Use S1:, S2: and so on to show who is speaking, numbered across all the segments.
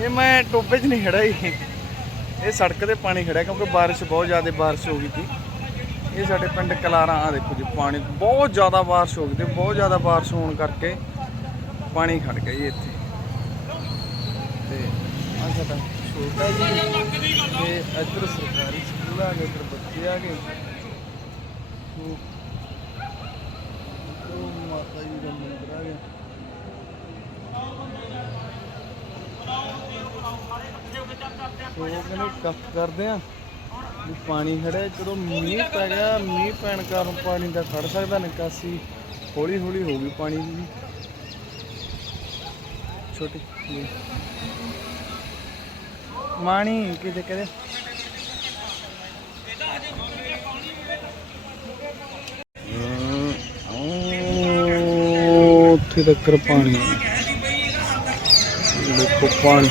S1: ਇਹ ਮੈਂ ਟੋਬੇ 'ਚ ਨਹੀਂ ਖੜਾ ਜੀ। ਇਹ ਸੜਕ ਤੇ ਪਾਣੀ ਖੜਾ ਕਿਉਂਕਿ ਬਾਰਿਸ਼ ਬਹੁਤ ਜ਼ਿਆਦਾ ਬਾਰਿਸ਼ ਹੋ ਗਈ ਸੀ। ਇਹ ਸਾਡੇ ਪਿੰਡ ਕਲਾਰਾਂ ਆ ਦੇਖੋ ਜੀ ਪਾਣੀ, ਬਹੁਤ ਜ਼ਿਆਦਾ ਬਾਰਿਸ਼ ਹੋ ਗਈ ਤੇ ਬਹੁਤ ਜ਼ਿਆਦਾ ਬਾਰਿਸ਼ ਹੋਣ ਕਰਕੇ ਪਾਣੀ ਖੜ ਗਿਆ ਜੀ ਇੱਥੇ। ਤੇ ਆ ਸਾਡਾ ਛੋਟਾ ਜੀ ਤੇ ਇੱਧਰ ਸਰਕਾਰੀ ਸਕੂਲ ਆ ਗਏ, ਇੱਧਰ ਬੱਚੇ ਆ ਗਏ ਉਹ ਉਹ ਮਾਤਾ ਜੀ ਦਾ ਮੰਦਿਰ ਆ ਗਿਆ ਸੋ ਕਹਿੰਦੇ ਕੱਖ ਕਰਦੇ ਆ ਵੀ ਪਾਣੀ ਖੜਿਆ ਜਦੋਂ ਮੀਂਹ ਪੈ ਗਿਆ, ਮੀਂਹ ਪੈਣ ਕਾਰਨ ਪਾਣੀ ਦਾ ਖੜ ਸਕਦਾ ਨਿਕਾਸੀ ਹੌਲੀ ਹੌਲੀ ਹੋ ਗਈ ਪਾਣੀ ਦੀ। ਛੋਟੀ ਮਾਣੀ, ਕਿਤੇ ਕਦੇ ਉੱਥੇ ਤੱਕ ਪਾਣੀ। ਦੇਖੋ ਪਾਣੀ।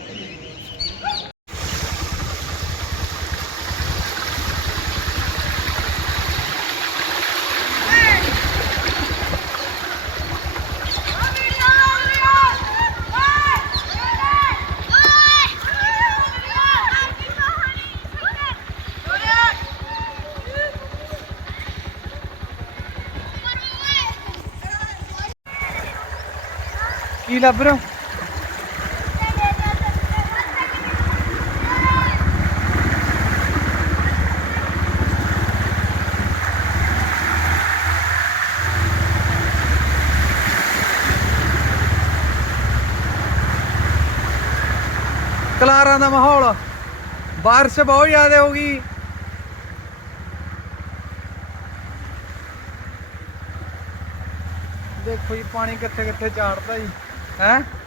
S1: ਕੀ ਲੱਭ ਰਹੇ ਹੋ? ਕਲਾਰਾਂ ਦਾ ਮਾਹੌਲ। ਬਾਰਿਸ਼ ਬਹੁਤ ਜ਼ਿਆਦਾ ਹੋ ਗਈ। ਦੇਖੋ ਜੀ, ਪਾਣੀ ਕਿੱਥੇ ਕਿੱਥੇ ਝਾੜਦਾ ਜੀ। ਹੈ